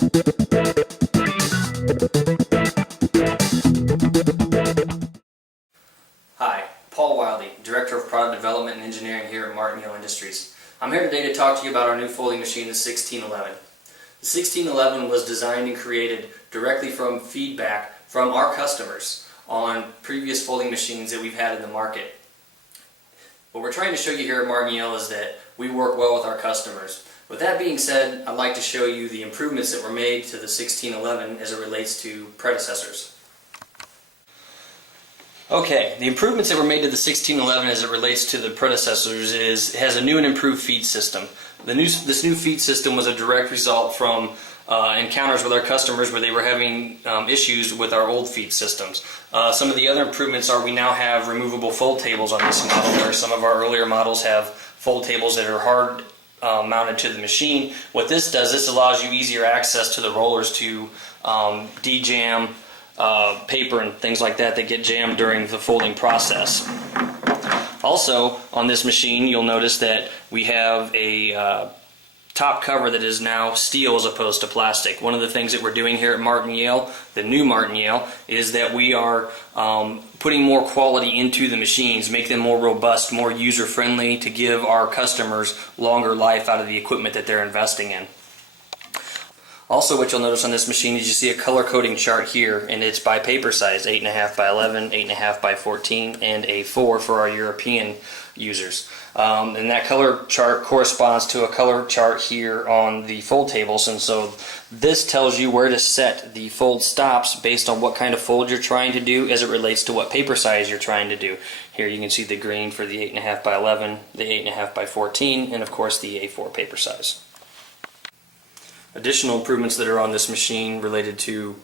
Hi, Paul Wiley, Director of Product Development and Engineering here at Martin Yale Industries. I'm here today to talk to you about our new folding machine, the 1611. The 1611 was designed and created directly from feedback from our customers on previous folding machines that we've had in the market. What we're trying to show you here at Martin Yale is that we work well with our customers. With that being said, I'd like to show you the improvements that were made to the 1611 as it relates to predecessors. Okay, the improvements that were made to the 1611 as it relates to the predecessors is it has a new and improved feed system. This new feed system was a direct result from encounters with our customers where they were having issues with our old feed systems. Some of the other improvements are we now have removable fold tables on this model, where some of our earlier models have fold tables that are hard mounted to the machine. What this does, this allows you easier access to the rollers to de-jam paper and things like that get jammed during the folding process. Also, on this machine, you'll notice that we have a top cover that is now steel as opposed to plastic. One of the things that we're doing here at Martin Yale, the new Martin Yale, is that we are putting more quality into the machines, make them more robust, more user-friendly, to give our customers longer life out of the equipment that they're investing in. Also, what you'll notice on this machine is you see a color coding chart here, and it's by paper size, 8.5 by 11, 8.5 by 14, and A4 for our European users. And that color chart corresponds to a color chart here on the fold tables, and so this tells you where to set the fold stops based on what kind of fold you're trying to do as it relates to what paper size you're trying to do. Here you can see the green for the 8.5 by 11, the 8.5 by 14, and of course the A4 paper size. Additional improvements that are on this machine related to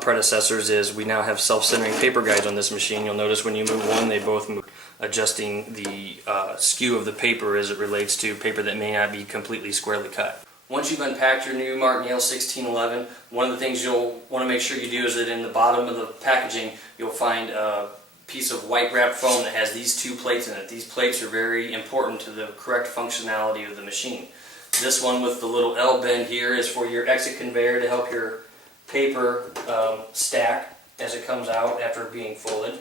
predecessors is we now have self-centering paper guides on this machine. You'll notice when you move one, they both move, adjusting the skew of the paper as it relates to paper that may not be completely squarely cut. Once you've unpacked your new Martin Yale 1611, one of the things you'll want to make sure you do is that in the bottom of the packaging you'll find a piece of white wrap foam that has these two plates in it. These plates are very important to the correct functionality of the machine. This one with the little L bend here is for your exit conveyor to help your paper stack as it comes out after being folded.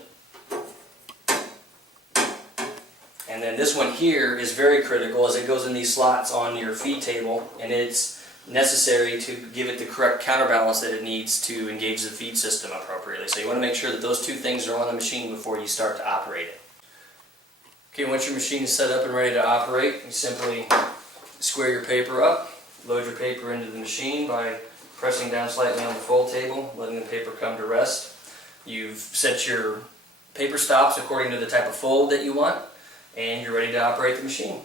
And then this one here is very critical as it goes in these slots on your feed table, and it's necessary to give it the correct counterbalance that it needs to engage the feed system appropriately. So you want to make sure that those two things are on the machine before you start to operate it. Okay, once your machine is set up and ready to operate, you simply square your paper up, load your paper into the machine by pressing down slightly on the fold table, letting the paper come to rest. You've set your paper stops according to the type of fold that you want, and you're ready to operate the machine.